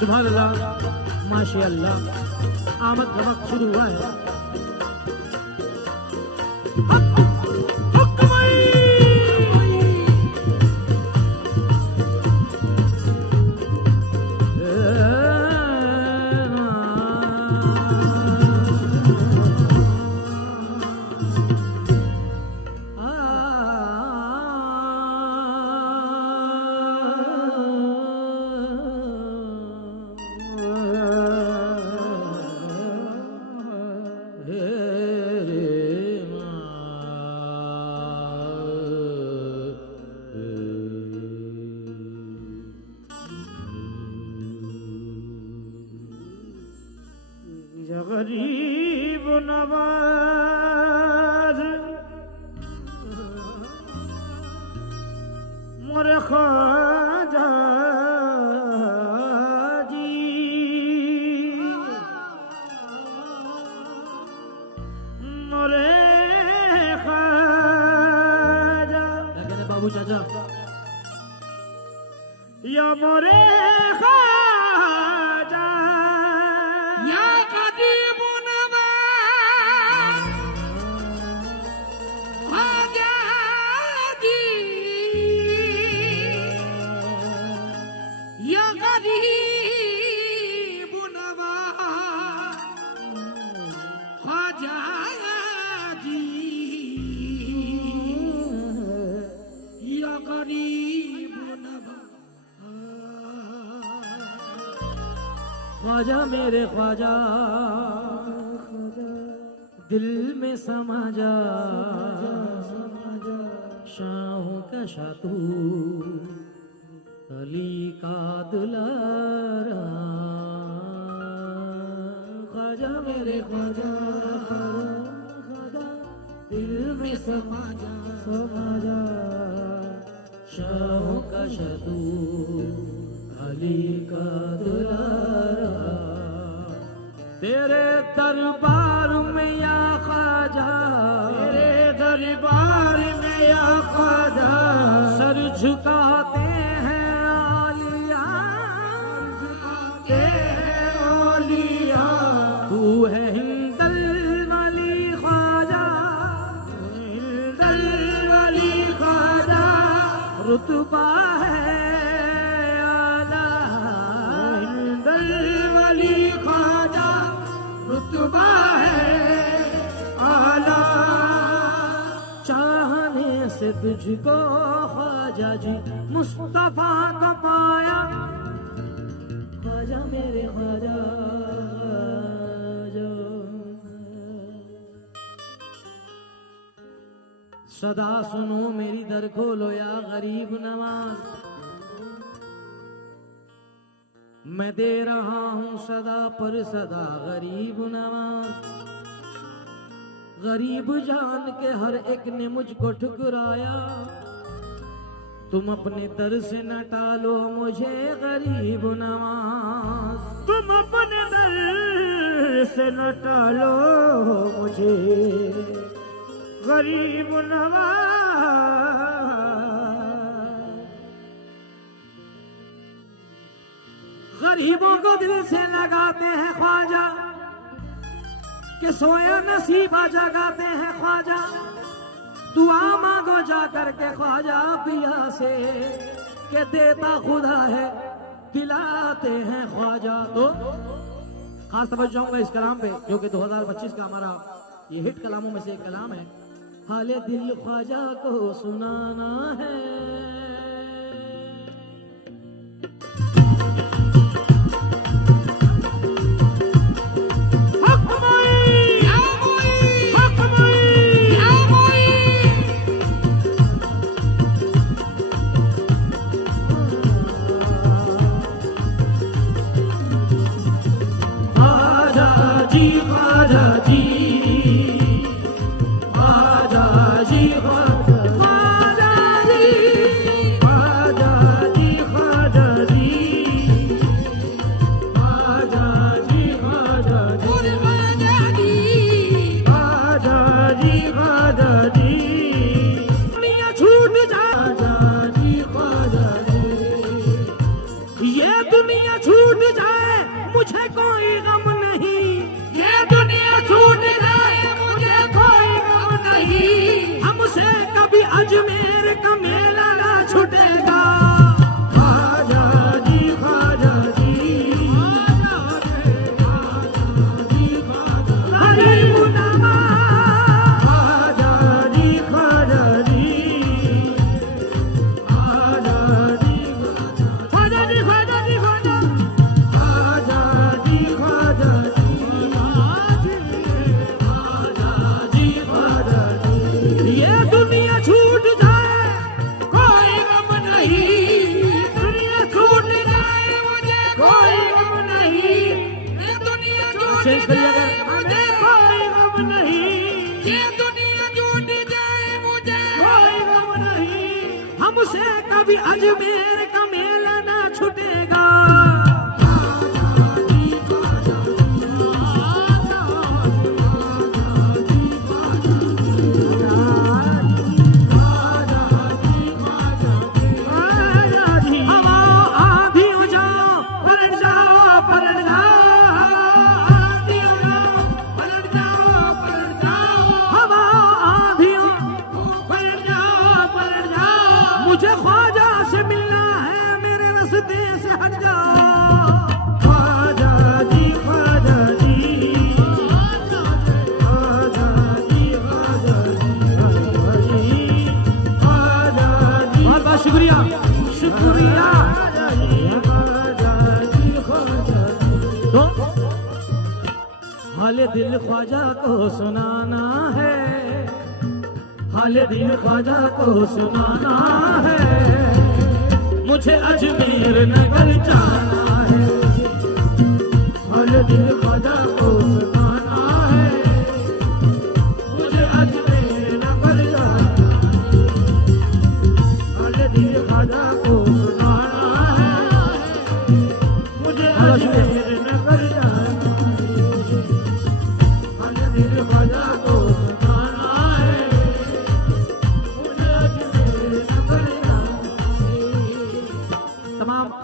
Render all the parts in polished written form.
सुभान अल्लाह, माशाअल्लाह, आमद रमक शुरू हुआ है। गरीब नवाज मोरे ख्वाजा जी, मोरे ख्वाजा, क्या कहते बाबू चाचा, या मोरे ख्वाजा या ख्वाजा मेरे ख्वाजा, दिल में समा जा, शाहों का शाह तू, अली का दुलारा। ख्वाजा मेरे ख्वाजा, दिल में समा जा, शाहों का शाह तू, अली का दुलारा। तेरे दरबार में या ख्वाजा, तेरे दरबार में या ख्वाजा, सर झुकाते हैं औलिया, झुकाते हैं औलिया। तू है हिंदल वाली ख्वाजा, हिंदल वाली ख्वाजा, रुतबा है रुतबा है आला। चाहने से तुझको ख्वाजा जी मुस्तफा को पाया। ख्वाजा मेरे ख्वाजा जो सदा सुनो मेरी दर खोलो या गरीब नवाज। मैं दे रहा हूँ सदा पर सदा गरीब नवाज। गरीब जान के हर एक ने मुझको ठुकराया। तुम अपने दर से न टालो मुझे गरीब नवाज। तुम अपने दर से न टालो मुझे गरीब नवाज। दिल से लगाते हैं ख्वाजा कि सोया नसीबा जगाते हैं ख्वाजा। दुआ मांगो जा करके ख्वाजा पिया से कि देता खुदा है दिलाते हैं ख्वाजा। तो खास तवज्जो चाहूंगा इस कलाम पे जो कि 2025 का हमारा ये हिट कलामों में से एक कलाम है। हाले दिल ख्वाजा को सुनाना है। अजमेर का मेला ना छूटेगा। हाले दिल ख्वाजा को सुनाना है, हाले दिल ख्वाजा को सुनाना है, मुझे अजमेर नगर जाना है। हाले दिल ख्वाजा को सुनाना है, मुझे अजमेर नगर जाना है। हाले दिल ख्वाजा को सुनाना है, मुझे अजमेर नगर जाना है।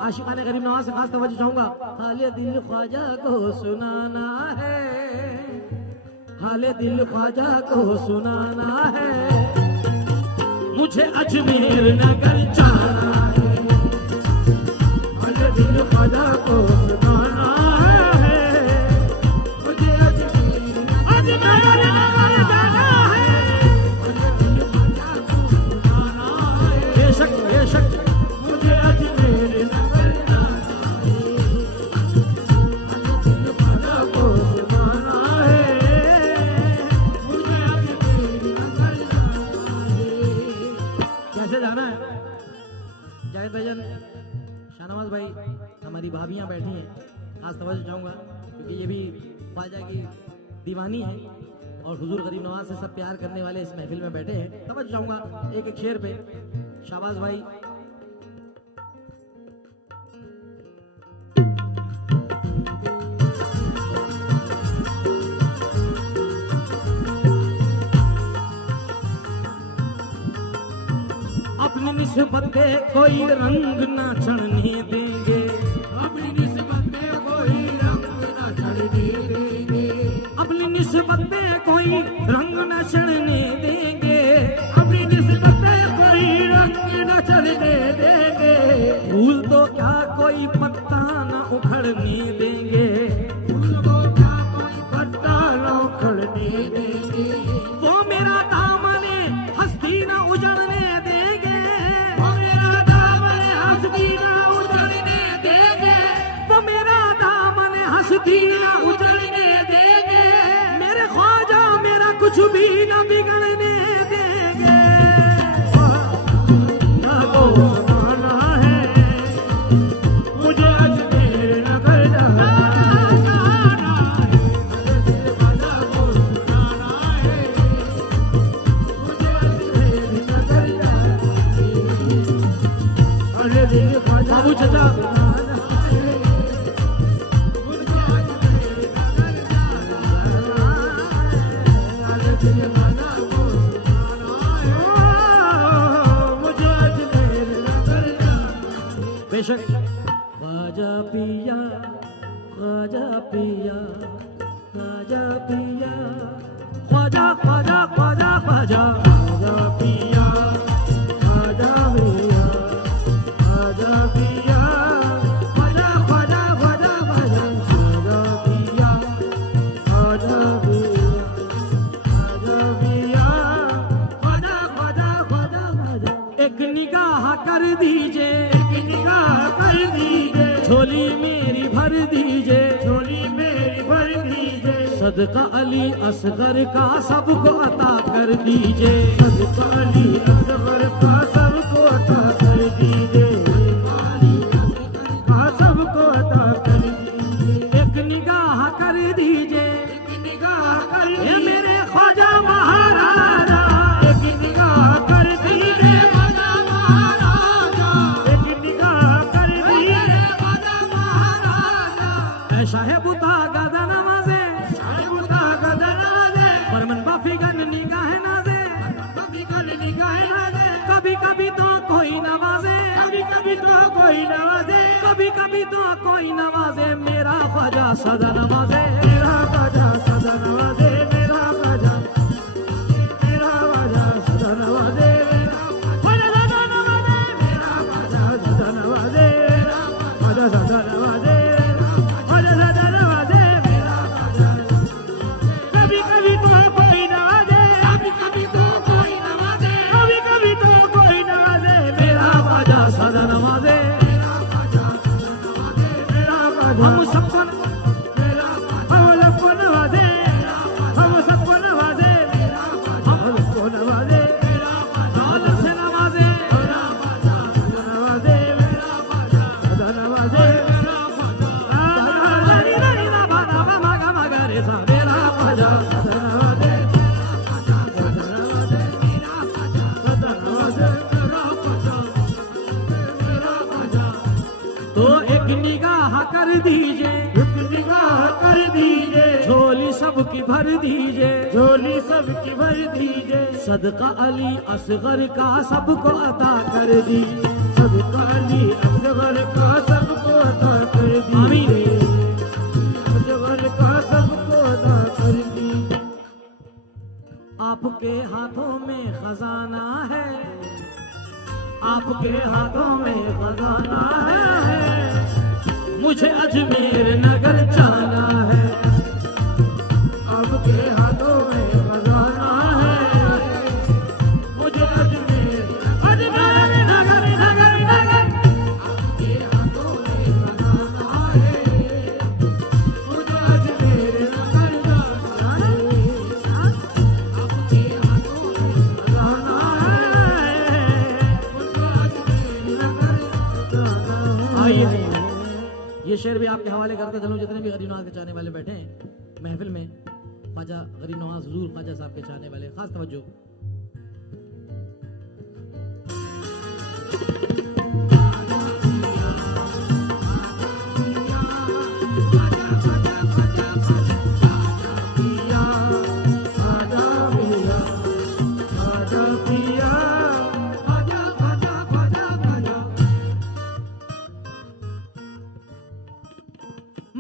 आशिकाने गरीब नवाज से खास तवज्जो चाहूंगा। हाले दिल ख्वाजा को सुनाना है, हाले दिल ख्वाजा को सुनाना है, मुझे अजमेर नगर जाना है। हाले दिल ख्वाजा को सुनाना है, मुझे अजमेर नगर जाना है। बेशक बेशक मुझे अजमेर भजन शाहनवाज भाई हमारी भाभियां बैठी हैं, खास तवज्जो चाहूंगा क्योंकि ये भी ख्वाजा की दीवानी है और हुजूर गरीब नवाज से सब प्यार करने वाले इस महफिल में बैठे हैं। तवज्जो चाहूंगा एक एक शेर पे। शाहबाज भाई अपनी निस्बत पे कोई रंग ना चढ़ने देंगे, अपनी निस्बत पे कोई निस्बतें कोई रंग न चढ़ने देंगे, अपनी निस्बतें कोई रंग न चढ़ने देंगे, फूल तो क्या कोई पत्ता न उखड़ने देंगे, फूल तो क्या कोई पत्ता न उखड़ने देंगे, वो मेरा दामने हस्ती न उजड़ने देंगे, वो मेरा दामने हस्ती न उजड़ने देंगे, वो मेरा दामने हस्ती न उजड़ने देंगे, मेरे ख्वाजा मेरा कुछ भी न बिगड़ने देंगे। सुनाना है मुझे अजमेर नगर जाना है, ख्वाजा को सुनाना है मुझे अजमेर नगर जाना है, अरे दिल ख्वाजा बाबू चाचा बेशक ख्वाजा पिया ख्वाजा पिया ख्वाजा पिया ख्वाजा ख्वाजा ख्वाजा ख्वाजा ख्वाजा पिया ख्वाजा पिया ख्वाजा पिया ख्वाजा ख्वाजा ख्वाजा ख्वाजा ख्वाजा पिया ख्वाजा पिया ख्वाजा पिया ख्वाजा ख्वाजा ख्वाजा ख्वाजा। एक निगाह कर दीजिए, कर दीजिए, झोली मेरी भर दीजिए, झोली मेरी भर दीजिए, सदका अली असगर का सबको अता कर दीजिए, सदका अली असगर का सबको अता कर दीजिए, का सबको अता कर दीजिए। एक निगाह कर दीजिए, एक निगाह कर दीजिए मेरे ख्वाजा महाराजा, एक निगाह कर दीजिए ख्वाजा महाराजा, एक निगाह कर दीजिए ख्वाजा महाराजा। शाहे बुता गदा नवाजे, शाहे बुता गदा नवाजे, परमन बाफी गन निगाह नाजे, बाफी गन निगाह नाजे, कभी कभी तो कोई नवाजे, कभी कभी तो कोई नवाजे, कभी कभी तो कोई नवाजे, मेरा ख्वाजा सदा नवाजे, मेरा ख्वाजा सदा नवाजे, मेरा ख्वाजा, मेरा ख्वाजा सदा नवाजे, ख्वाजा सदा नवाजे, मेरा ख्वाजा सदा नवाजे, ख्वाजा सदा नवाजे, ख्वाजा सदा नवाजे, मेरा ख्वाजा। कभी कभी तो कोई नवाजे, कभी कभी तो कोई नवाजे, कभी कभी तो कोई नवाजे, मेरा ख्वाजा सदा नवाजे, मेरा ख्वाजा सदा नवाजे, मेरा ख्वाजा। हम सबको हम सबको नवाजे, हम सबको नवाजे, हम सबको नवाजे, दौलत से नवाजे, मेरा ख्वाजा सदा नवाजे, मेरा ख्वाजा सदा नवाजे, मेरा ख्वाजा मेरा ख्वाजा सदा नवाजे, सदा नवाजे, मेरा ख्वाजा सदा नवाजे, मेरा ख्वाजा, मेरा ख्वाजा। तो एक निगाह कर दीजिए, एक निगाह कर दीजिए, झोली सबकी भर दीजिए, झोली सबकी भर दीजिए, सदका अली असगर का सबको अता कर दीजिए, सदका अली असगर का सबको अता कर दीजिए, असगर का सबको अता कर दीजिए। आपके हाथों में खजाना है, आपके हाथों में खजाना है, मुझे अजमेर नगर जाना है, आपके हाथों में खजाना है, मुझे अजमेर अजमेर नगर नगर नगर, आपके हाथों में खजाना है, मुझे अजमेर नगर जाना है, आपके हाथों में खजाना है, मुझे अजमेर नगर जाना है। आइए ये शेर भी आपके हवाले करते चलूं, जितने भी गरीब नवाज के चाहने वाले बैठे हैं महफिल में, ख्वाजा गरीब नवाज हुजूर ख्वाजा साहब के चाहने वाले, खास तवज्जो।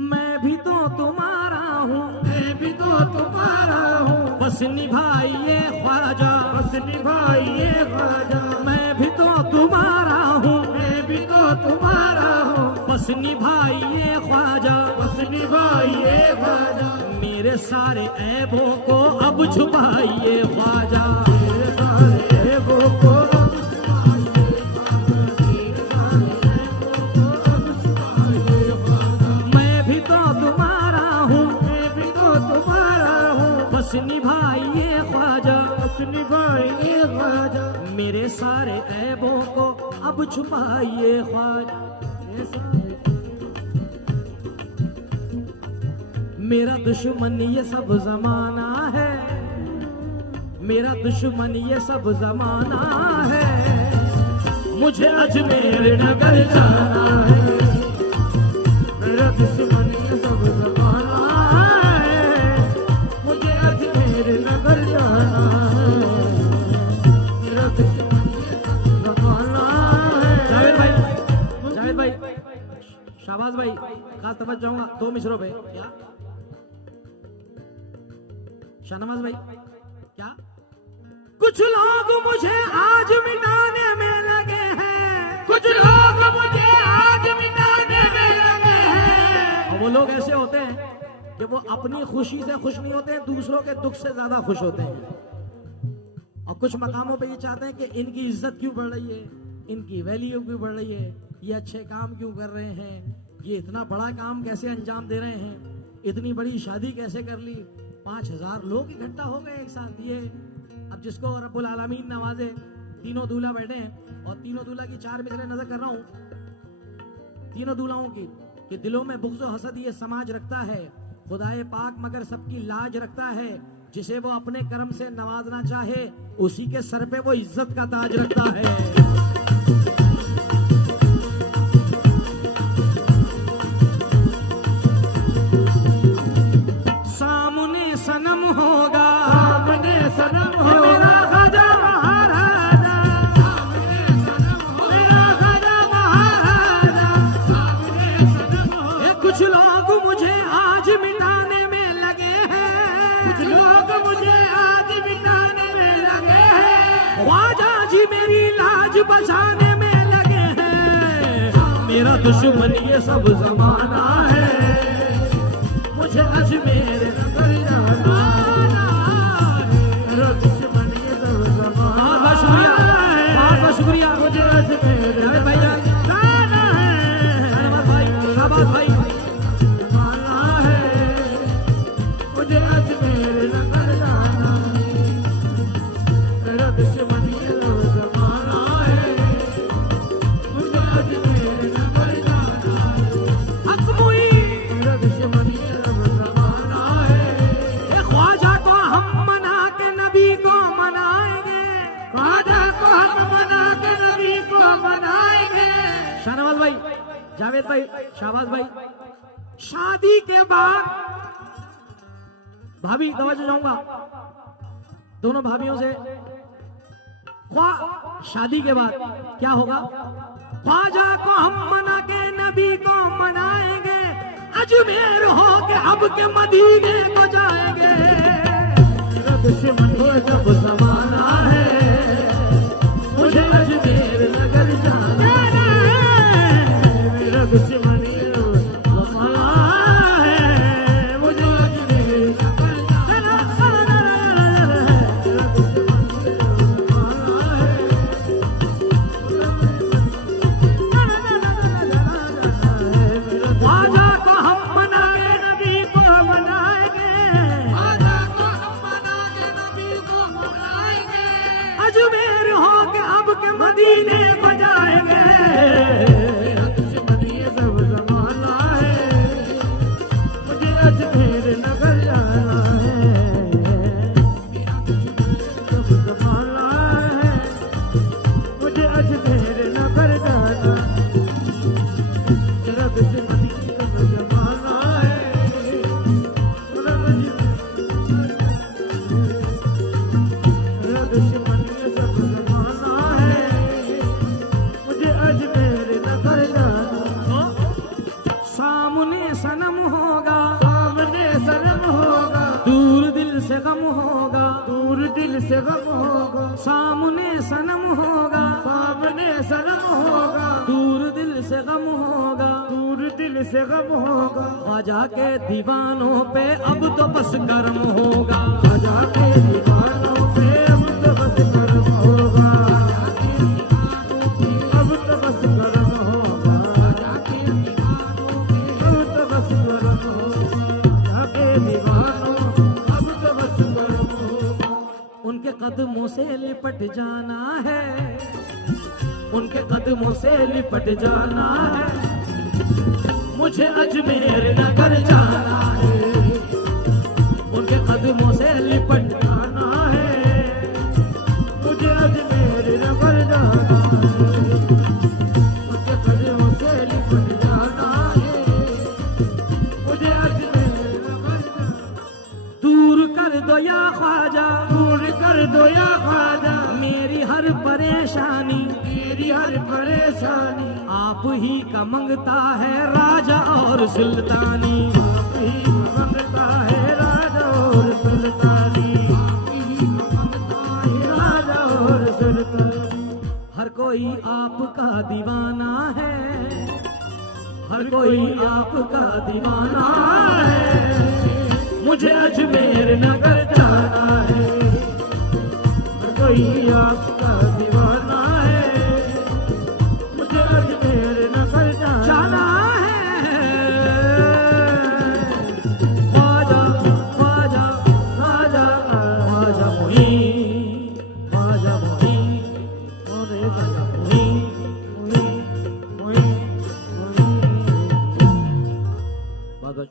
मैं भी तो तुम्हारा हूँ, मैं भी तो तुम्हारा निभाइए ख्वाजा, बस निभाइए ख्वाजा, मैं भी तो तुम्हारा हूँ, मैं भी तो तुम्हारा हूँ, बस निभाइए ख्वाजा, बस निभाइए ख्वाजा, मेरे सारे ऐबों को अब छुपाइए ख्वाजा, मेरे सारे ऐबों को बस निभाइए ख्वाजा, बस निभाइए ख्वाजा, मेरे सारे ऐबों को अब छुपाइए ख्वाजा। मेरा दुश्मन ये सब जमाना है, मेरा दुश्मन ये सब जमाना है, मुझे अजमेर नगर जाना है, मेरा दुश्मन ये सब जमाना है, मुझे अजमेर नगर जाना है, मेरा दुश्मन ये सब जमाना है। जावेद भाई, शाबाश भाई, खास तवज्जो चाहूंगा 2 मिसरों पे। क्या शाहनवाज भाई, क्या कुछ लोग मुझे आज मिटाने में लगे हैं, कुछ लोग मुझे आज मिटाने में लगे हैं। और वो लोग ऐसे होते हैं कि वो अपनी खुशी से खुश नहीं होते हैं, दूसरों के दुख से ज्यादा खुश होते हैं। और कुछ मकामों पे ये चाहते हैं कि इनकी इज्जत क्यों बढ़ रही है, इनकी वैल्यू क्यों बढ़ रही है, ये अच्छे काम क्यों कर रहे हैं, ये इतना बड़ा काम कैसे अंजाम दे रहे हैं, इतनी बड़ी शादी कैसे कर ली, 5000 लोग इकट्ठा हो गए एक साथ। ये अब जिसको रब्बुल आलमीन नवाजे, तीनों दूल्हा बैठे हैं और तीनों दूल्हा की 4 मिसरें नजर कर रहा हूं, तीनों दूल्हाओं की, कि दिलों में बुग़्ज़ व हसद ये समाज रखता है, खुदाए पाक मगर सबकी लाज रखता है, जिसे वो अपने कर्म से नवाजना चाहे उसी के सर पे वो इज्जत का ताज रखता है। सनम होगा, सामने सनम होगा, ख्वाजा महाराजा, सामने सनम होगा, मेरा ख्वाजा महाराजा, सामने सनम होगा। कुछ लोग मुझे आज मिटाने में लगे हैं, कुछ लोग मुझे आज मिटाने में लगे हैं, ख्वाजा जी मेरी लाज बचाने में लगे हैं। मेरा दुश्मन ये सब जमाना है, मुझे अजमेर नगर जाना है, मेरा दुश्मन ये सब जमाना है, बहुत शुक्रिया, बहुत शुक्रिया, मुझे अजमेर भाई जान जाना है, भाई, शाबाश भाई, जाना है, मुझे अजमेर नगर जाना है, मेरा दुश्मन ये सब जमाना है, मुझे अजमेर नगर जाना है, अकमुई मेरा दुश्मन ये सब जमाना है, ख्वाजा को हम मना के नबी को मनाएंगे, ख्वाजा को हम मना के नबी को मनाएंगे। शाहनवाज भाई, जावेद भाई, शाहबाज भाई, शादी के बाद भाभी तवज्जो चाहूंगा दोनों भाभियों से, शादी के बाद क्या होगा, ख्वाजा को हम मना के नबी को मनाएंगे, अजमेर हो के अब के मदीने को जाएंगे। मेरा दुश्मन वो सब जमाना है, मुझे अजमेर नगर जाना है, मेरा दुश्मन ये जमाना है, मुझे अजमेर नगर जाना है, मेरा दुश्मन ये जमाना है, ख्वाजा को हम मना के नबी को मनाएंगे, ख्वाजा को हम मना के नबी को मनाएंगे, अजमेर हो के अब के मदीने को जाएंगे। मेरा दुश्मन ये सब जमाना है, मुझे अजमेर नगर जाना है, मेरा दुश्मन ये सब जमाना है, मुझे अजमेर नगर जाना है, मेरा दुश्मन ये सब जमाना है, मेरा दुश्मन ये सब जमाना है, मुझे अजमेर नगर दिल से गम होगा, सामने सनम होगा, सामने सनम होगा, दूर दिल से गम होगा, दूर दिल से गम होगा, ख्वाजा के दीवानों पे अब तो बस कर्म होगा, ख्वाजा के दीवानों पे अब तो बस कर्म होगा, अब तो बस कर्म होगा, अब तो बस कर्म होगा, के दीवानों अब तो बस कर्म होगा। उनके कदमों से लिपट जाना है, उनके कदमों से लिपट जाना है, मुझे अजमेर नगर जाना है, उनके कदमों से लिपट जाना है, मुझे अजमेर नगर जाना है, मुझे कदमों से लिपट जाना है, मुझे अजमेर नगर जाना। दूर कर दो या ख्वाजा, दूर कर दो या ख्वाजा मेरी हर परेशानी, मेरी हर परेशानी, आप ही का मंगता है राजा और सुल्तानी, आप ही का मंगता है राजा और सुल्तानी, आप ही का मंगता है राजा और सुल्तानी। हर कोई आपका दीवाना है, हर कोई आपका दीवाना है, मुझे अजमेर नगर जाना है, हर कोई आपका दीवाना है, मुझे अजमेर नगर जाना है। ख्वाजा ख्वाजा ख्वाजा ख्वाजा मुईन